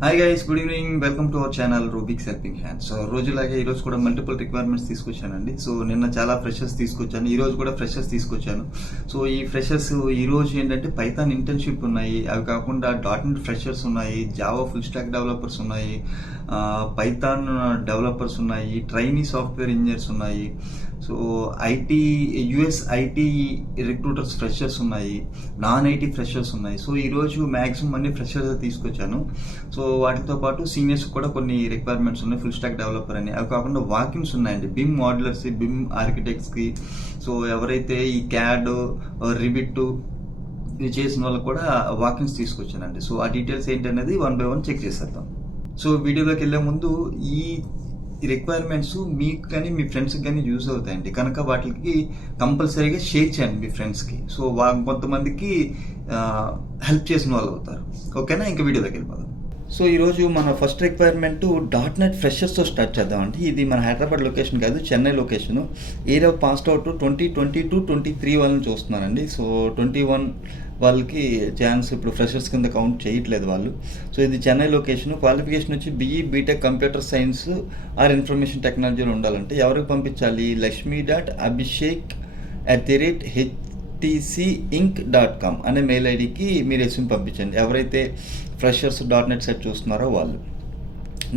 Hi guys, good evening. Welcome to our channel Rubik's helping hand. So రోజులాగే ఈ రోజు కూడా మల్టిపుల్ రిక్వైర్మెంట్స్ తీసుకొచ్చానండి. సో నిన్న చాలా ఫ్రెషర్స్ తీసుకొచ్చాను, ఈ రోజు కూడా ఫ్రెషర్స్ తీసుకొచ్చాను. సో ఈ ఫ్రెషర్స్ ఈ రోజు ఏంటంటే పైథాన్ ఇంటర్న్షిప్ ఉన్నాయి, అవి కాకుండా .NET ఫ్రెషర్స్ ఉన్నాయి, జావా ఫుల్ స్టాక్ డెవలపర్స్ ఉన్నాయి, పైథాన్ డెవలపర్స్ ఉన్నాయి, ట్రైనీ సాఫ్ట్వేర్ ఇంజనీర్స్ ఉన్నాయి. So US IT recruiters freshers ఉన్నాయి, నాన్ ఐటీ ఫ్రెషర్స్ ఉన్నాయి. సో ఈరోజు మ్యాక్సిమం అన్ని ఫ్రెషర్స్ తీసుకొచ్చాను. సో వాటితో పాటు సీనియర్స్ కూడా కొన్ని రిక్వైర్మెంట్స్ ఉన్నాయి, ఫుల్ స్టాక్ డెవలపర్ అని. అవి కాకుండా వాకింగ్స్ ఉన్నాయండి, బిమ్ మోడలర్స్, బిమ్ ఆర్కిటెక్ట్స్కి. సో ఎవరైతే ఈ క్యాడ్, రిబిట్ ఇవి చేసిన వాళ్ళకి కూడా వాకింగ్స్ తీసుకొచ్చానండి. సో ఆ డీటెయిల్స్ ఏంటనేది 1 by 1 చెక్ చేసేద్దాం. సో వీడియోలోకి వెళ్ళే ముందు ఈ రిక్వైర్మెంట్స్ మీకు కానీ మీ ఫ్రెండ్స్కి కానీ యూజ్ అవుతాయండి, కనుక వాటికి కంపల్సరీగా షేర్ చేయండి మీ ఫ్రెండ్స్కి. సో కొంతమందికి హెల్ప్ చేసిన వాళ్ళు అవుతారు. ఓకేనా, ఇంకా వీడియోలోకి వెళ్ళిపోదాం. సో ఈరోజు మన ఫస్ట్ రిక్వైర్మెంట్ .NET ఫ్రెషర్స్తో స్టార్ట్ చేద్దామండి. ఇది మన హైదరాబాద్ లొకేషన్ కాదు, Chennai location. Area passed out 2022-23 వాళ్ళని చూస్తున్నారండి. సో 21 వాళ్ళకి ఛాన్స్ ఇప్పుడు ఫ్రెషర్స్ కింద కౌంట్ చేయట్లేదు వాళ్ళు. సో ఇది చెన్నై లొకేషన్. క్వాలిఫికేషన్ వచ్చి BE B Tech computer science or information టెక్నాలజీలో ఉండాలంటే ఎవరికి పంపించాలి? lakshmi.abhishek@htcinc.com అనే మెయిల్ ఐడికి మీరు రెస్యూమ్ పంపించండి, ఎవరైతే ఫ్రెషర్స్ .NET సెట్ చూస్తున్నారో వాళ్ళు.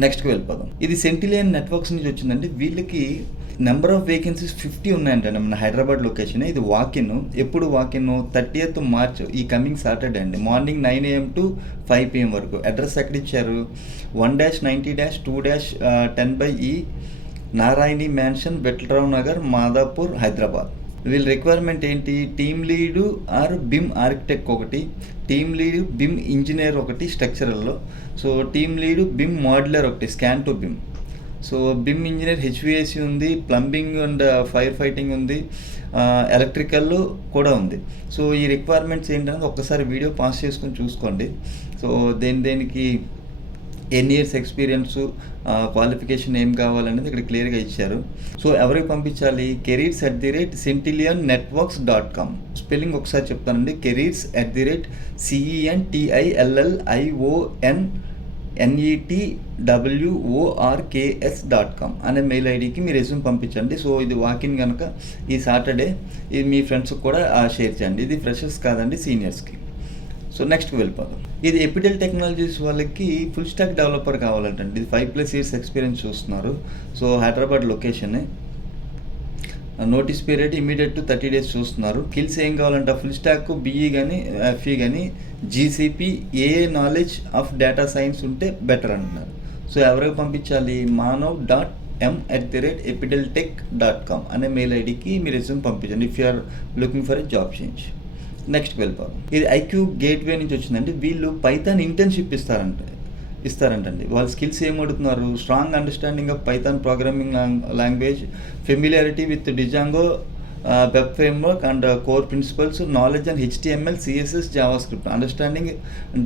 నెక్స్ట్కి వెళ్ళిపోదాం. ఇది సెంటిలియన్ నెట్వర్క్స్ నుంచి వచ్చిందండి. వీళ్ళకి నెంబర్ ఆఫ్ వేకెన్సీస్ 50 ఉన్నాయంటే మన హైదరాబాద్ లొకేషన్. ఇది వాకిన్. ఎప్పుడు వాకిన్? 30th March, ఈ కమింగ్ సాటర్డే అండి, మార్నింగ్ 9 AM to 5 PM వరకు. అడ్రస్ ఎక్కడ ఇచ్చారు? 1-90-2-10/E నారాయణి మ్యాన్షన్, బెట్లరావు నగర్, మాదాపూర్, హైదరాబాద్. వీళ్ళ రిక్వైర్మెంట్ ఏంటి? Team lead or BIM architect ఒకటి, టీమ్ లీడ్ బిమ్ ఇంజనీర్ ఒకటి స్ట్రక్చరల్లో. So team lead BIM modular ఒకటి, scan to BIM. So BIM engineer HVAC ఉంది, ప్లంబింగ్ అండ్ ఫైర్ ఫైటింగ్ ఉంది, ఎలక్ట్రికల్ కూడా ఉంది. సో ఈ రిక్వైర్మెంట్స్ ఏంటనేది ఒక్కసారి వీడియో పాస్ చేసుకొని చూసుకోండి. సో దేనికి ఎన్ని ఇయర్స్ ఎక్స్పీరియన్స్, క్వాలిఫికేషన్ ఏం కావాలనేది ఇక్కడ క్లియర్గా ఇచ్చారు. సో ఎవరికి పంపించాలి? careers@centillionNetworks.com. స్పెల్లింg ఒకసారి చెప్తానండి, careers@centillionNetworks.com అనే మెయిల్ ఐడికి మీ రెజ్యూమ్ పంపించండి. సో ఇది వాకిన్ కనుక ఈ సాటర్డే, ఇది మీ ఫ్రెండ్స్కి కూడా షేర్ చేయండి. ఇది ఫ్రెషర్స్ కాదండి, సీనియర్స్కి. సో నెక్స్ట్కి వెళ్ళిపోదాం. ఇది ఎపిడెల్ టెక్నాలజీస్ వాళ్ళకి ఫుల్ స్టాక్ డెవలపర్ కావాలంటండి. ఇది 5+ years ఎక్స్పీరియన్స్ చూస్తున్నారు. సో హైదరాబాద్ లొకేషనే. Notice period immediate to 30 days చూస్తున్నారు. స్కిల్స్ ఏం కావాలంటే ఫుల్ స్టాక్, BE కానీ FE కానీ, GCP, AA knowledge of data science ఉంటే బెటర్ అంటున్నారు. సో ఎవరికి పంపించాలి? manav.m@epideltech.com అనే మెయిల్ ఐడికి మీరు రెజ్యూమ్ పంపించండి if you are looking for a job change. నెక్స్ట్కి వెళ్ళిపోదాం. ఇది IQ గేట్వే నుంచి వచ్చిందండి. వీళ్ళు పైథాన్ ఇంటర్న్షిప్ ఇస్తారంటండి. వాళ్ళ స్కిల్స్ ఏమడుతున్నారు? Strong understanding of Python programming language, familiarity with Django web framework and core principles, knowledge and HTML, CSS, JavaScript, understanding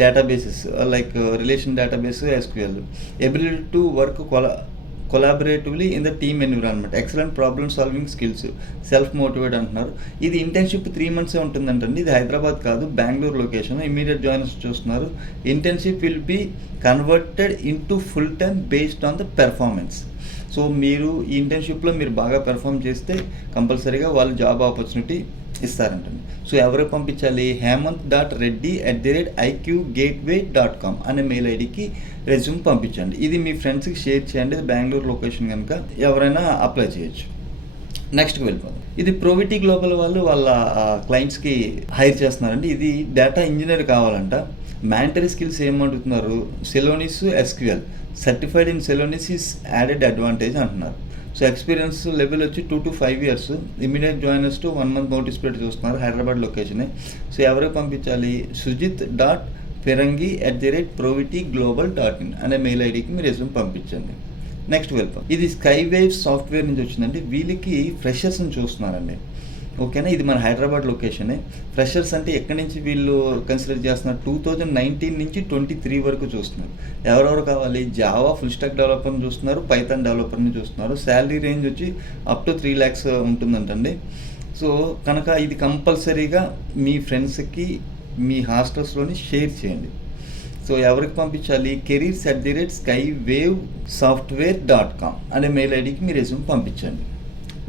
databases like relation database, SQL, ability to work collaboratively in the team environment, excellent problem solving skills, self motivate అంటున్నారు. ఇది internship 3 months ఉంటుందంటండి. ఇది హైదరాబాద్ కాదు, Bengaluru location. Immediate joiners చూస్తున్నారు. Internship will be converted into full time based on the performance. So మీరు ఈ ఇంటర్న్షిప్లో మీరు బాగా పెర్ఫామ్ చేస్తే కంపల్సరీగా వాళ్ళు జాబ్ ఆపర్చునిటీ ఇస్తారంటండి. సో ఎవరికి పంపించాలి? hemant.reddy@iqgateway.com అనే మెయిల్ ఐడికి రెజ్యూమ్ పంపించండి. ఇది మీ ఫ్రెండ్స్కి షేర్ చేయండి. ఇది బెంగళూరు లొకేషన్ కనుక ఎవరైనా అప్లై చేయొచ్చు. నెక్స్ట్కి వెళ్ళిపోదాం. ఇది ప్రోవిటీ గ్లోబల్ వాళ్ళ క్లయింట్స్కి హైర్ చేస్తున్నారండి. ఇది డేటా ఇంజనీర్ కావాలంట. మ్యాండటరీ స్కిల్స్ ఏమంటున్నారు? Celonis, SQL, certified in Celonis is added advantage అంటున్నారు. సో ఎక్స్పీరియన్స్ లెవెల్ వచ్చి 2 to 5 years. Immediate joiners to 1 month notice period చూస్తున్నారు. హైదరాబాద్ లొకేషనే. సో ఎవరికి పంపించాలి? sujit.firangi@provityglobal.in అనే మెయిల్ ఐడికి మీరు రెజ్యూమ్ పంపించండి. నెక్స్ట్ వెళ్ళిపోం. ఇది స్కైవేవ్ సాఫ్ట్వేర్ నుంచి వచ్చిందండి. వీళ్ళకి ఫ్రెషర్స్ని చూస్తున్నారండి. ఓకేనా, ఇది మన హైదరాబాద్ లొకేషనే. ఫ్రెషర్స్ అంటే ఎక్కడి నుంచి వీళ్ళు కన్సిడర్ చేస్తున్నారు? 2019 నుంచి 23 వరకు చూస్తున్నారు. ఎవరెవరు కావాలి? జావా ఫుల్ స్టాక్ డెవలపర్ని చూస్తున్నారు, పైథాన్ డెవలపర్ని చూస్తున్నారు. శాలరీ రేంజ్ వచ్చి అప్ టు 3 lakhs ఉంటుందంటండి. సో కనుక ఇది కంపల్సరీగా మీ ఫ్రెండ్స్కి మీ హాస్టల్స్లోని షేర్ చేయండి. సో ఎవరికి పంపించాలి? careers@skywave.software.com అనే మెయిల్ ఐడికి మీ రెజ్యూమ్ పంపించండి.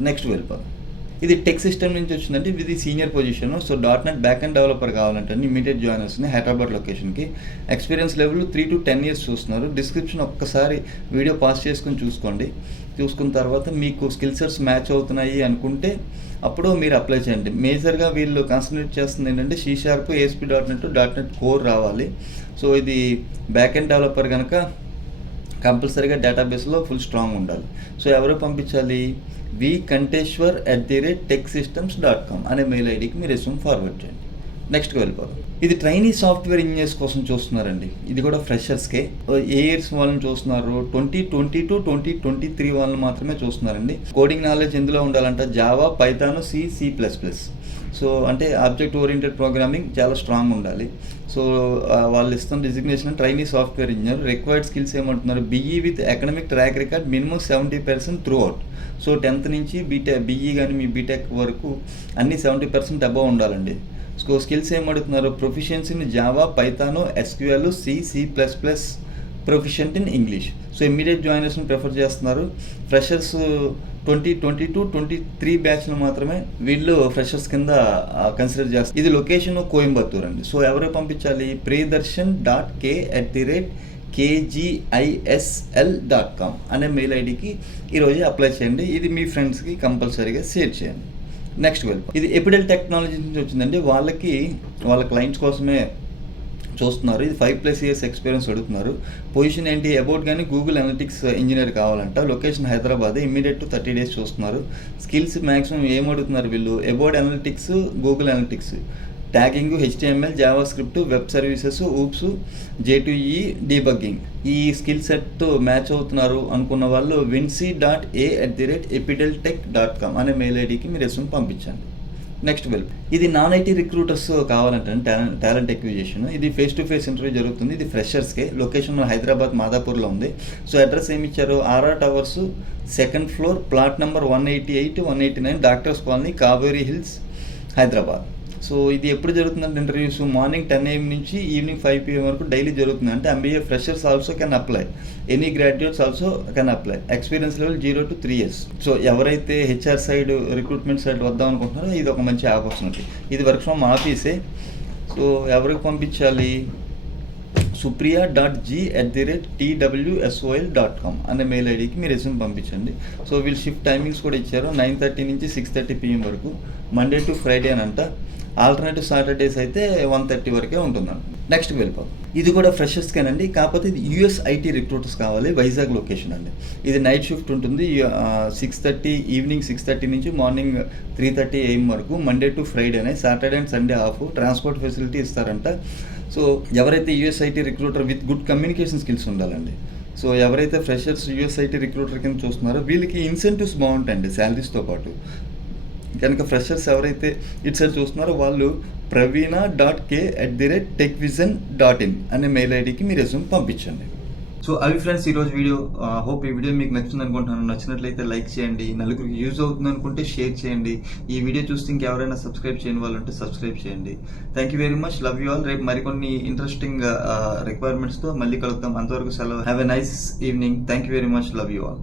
నెక్స్ట్ వెళ్ళిపోదాం. ఇది టెక్ సిస్టమ్ నుంచి వచ్చిందంటే ఇది senior position. So .NET back and developer కావాలంటే ఇమీడియట్ జాయినర్స్ని హైదరాబాద్ లొకేషన్కి. ఎక్స్పీరియన్స్ లెవెల్ 3 to 10 years చూస్తున్నారు. డిస్క్రిప్షన్ ఒక్కసారి వీడియో పాస్ చేసుకుని చూసుకోండి. చూసుకున్న తర్వాత మీకు స్కిల్ సెట్స్ మ్యాచ్ అవుతున్నాయి అనుకుంటే అప్పుడు మీరు అప్లై చేయండి. మేజర్గా వీళ్ళు కాన్సన్ట్రేట్ చేస్తుంది ఏంటంటే C#, ASP.NET, .NET Core రావాలి. సో ఇది బ్యాక్ అండ్ డెవలపర్ కనుక కంపల్సరీగా డేటాబేస్లో ఫుల్ స్ట్రాంగ్ ఉండాలి. సో ఎవరు పంపించాలి? vkanteshwar@techsystems.com అనే మెయిల్ ఐడికి మీరు రెజ్యూమ్ ఫార్వర్డ్ చేయండి. నెక్స్ట్కి వెళ్ళిపోదాం. ఇది ట్రైనీ సాఫ్ట్వేర్ ఇంజనీర్స్ కోసం చూస్తున్నారండి. ఇది కూడా ఫ్రెషర్స్కే. ఏ ఇయర్స్ వాళ్ళని చూస్తున్నారు? 2020 to 2023 వాళ్ళని మాత్రమే చూస్తున్నారండి. కోడింగ్ నాలెడ్జ్ ఎందులో ఉండాలంట? Java, Python, C++. సో అంటే ఆబ్జెక్ట్ ఓరియంటెడ్ ప్రోగ్రామింగ్ చాలా స్ట్రాంగ్ ఉండాలి. సో వాళ్ళు ఇస్తున్న designation trainee software engineer. Required skills ఏమంటున్నారు? BE with academic track record minimum 70% through out. So 10th నుంచి BE కానీ మీ బీటెక్ వరకు అన్ని 70% అబవ్ ఉండాలండి. సో స్కిల్స్ ఏమడుగుతున్నారు? Proficiency in Java, Python, SQL, C++, proficient in English. So immediate జాయినర్స్ని prefer చేస్తున్నారు. Freshers 2022-23 బ్యాచ్లు మాత్రమే వీళ్ళు ఫ్రెషర్స్ కింద కన్సిడర్ చేస్తారు. ఇది లొకేషన్ కోయంబత్తూర్ అండి. సో ఎవరు పంపించాలి? priyadarshan.k@kgisl.com అనే మెయిల్ ఐడికి ఈరోజు అప్లై చేయండి. ఇది మీ ఫ్రెండ్స్కి కంపల్సరీగా షేర్ చేయండి. నెక్స్ట్ వెళ్ళిపో. ఇది ఎపిడెల్ టెక్నాలజీ నుంచి వచ్చిందండి. వాళ్ళ క్లయింట్స్ కోసమే చూస్తున్నారు. ఇది 5+ years ఎక్స్పీరియన్స్ అడుగుతున్నారు. పొజిషన్ ఏంటి? అబౌట్ కానీ గూగుల్ అనలిటిక్స్ ఇంజనీర్ కావాలంట. Location Hyderabad. Immediate to 30 days చూస్తున్నారు. స్కిల్స్ మ్యాక్సిమం ఏం అడుగుతున్నారు వీళ్ళు? About analytics, Google analytics, tagging, HTML, Java script, web services, oops, J2EE, debugging. ఈ స్కిల్ సెట్ మ్యాచ్ అవుతున్నారు అనుకున్న వాళ్ళు vinci.a@epideltech.com అనే మెయిల్ ఐడికి మీరు రెజ్యూమ్ పంపించండి. Next well. ఇది నాన్ ఐటీ రిక్రూటర్స్ కావాలంటే టాలెంట్ ఎక్విజిషన్. ఇది ఫేస్ టు ఫేస్ ఇంటర్వ్యూ జరుగుతుంది. ఇది ఫ్రెషర్స్కే. లొకేషన్ హైదరాబాద్ మాదాపూర్లో ఉంది. సో అడ్రస్ ఏమి ఇచ్చారు? RR towers, 2nd floor, plot number 188, 189, doctors colony, Kaveri hills, Hyderabad. So ఇది ఎప్పుడు జరుగుతుందంటే ఇంటర్వ్యూస్ మార్నింగ్ 10 AM నుంచి ఈవినింగ్ 5 PM వరకు డైలీ జరుగుతుంది. అంటే MBA freshers also can apply, any graduates also can apply. Experience level 0 to 3 years. So ఎవరైతే HR side, recruitment side వద్దాం అనుకుంటున్నారో ఇది ఒక మంచి ఆపర్చునిటీ. ఇది వర్క్ ఫ్రమ్ ఆఫీసే. సో ఎవరికి పంపించాలి? supriya.g@twsol.com అనే మెయిల్ ఐడికి మీరు రెజ్యూమ్ పంపించండి. సో వీళ్ళు షిఫ్ట్ టైమింగ్స్ కూడా ఇచ్చారు. 9:30 నుంచి 6:30 PM వరకు, మండే టు ఫ్రైడే అనంట. ఆల్టర్నేటివ్ సాటర్డేస్ అయితే 1:30 వరకే ఉంటుందండి. నెక్స్ట్కి వెళ్ళిపోతాం. ఇది కూడా ఫ్రెషర్స్కేనండి. కాకపోతే ఇది US IT రిక్రూటర్స్ కావాలి. వైజాగ్ లొకేషన్ అండి. ఇది నైట్ షిఫ్ట్ ఉంటుంది. 6:30 ఈవినింగ్ 6:30 నుంచి మార్నింగ్ 3:30 AM వరకు, మండే టు ఫ్రైడేనే. Saturday and Sunday off. Transport facility ఇస్తారంట. సో ఎవరైతే US IT recruiter with good communication skills ఉండాలండి. సో ఎవరైతే ఫ్రెషర్స్ US IT రిక్రూటర్ కింద చూస్తున్నారో వీళ్ళకి ఇన్సెంటివ్స్ బాగుంటాయండి శాలరీస్తో పాటు. కనుక ఫ్రెషర్స్ ఎవరైతే ఇటు సైడ్ చూస్తున్నారో వాళ్ళు pravina.k@techvision.in అనే మెయిల్ ఐడికి మీ రెజ్యూమ్ పంపించండి. సో అవి ఫ్రెండ్స్ ఈరోజు వీడియో. హోప్ ఈ వీడియో మీకు నచ్చింది అనుకుంటున్నాను. నచ్చినట్లయితే లైక్ చేయండి. నలుగురికి యూజ్ అవుతుంది అనుకుంటే షేర్ చేయండి. ఈ వీడియో చూస్తే ఇంకెవరైనా సబ్స్క్రైబ్ చేయని వాళ్ళు ఉంటే సబ్స్క్రైబ్ చేయండి. Thank you very much. Love you all. రేపు మరికొన్ని ఇంట్రెస్టింగ్ రిక్వైర్మెంట్స్తో మళ్ళీ కలుద్దాం. అంతవరకు సెలవు. Have a nice evening. Thank you very much. Love you all.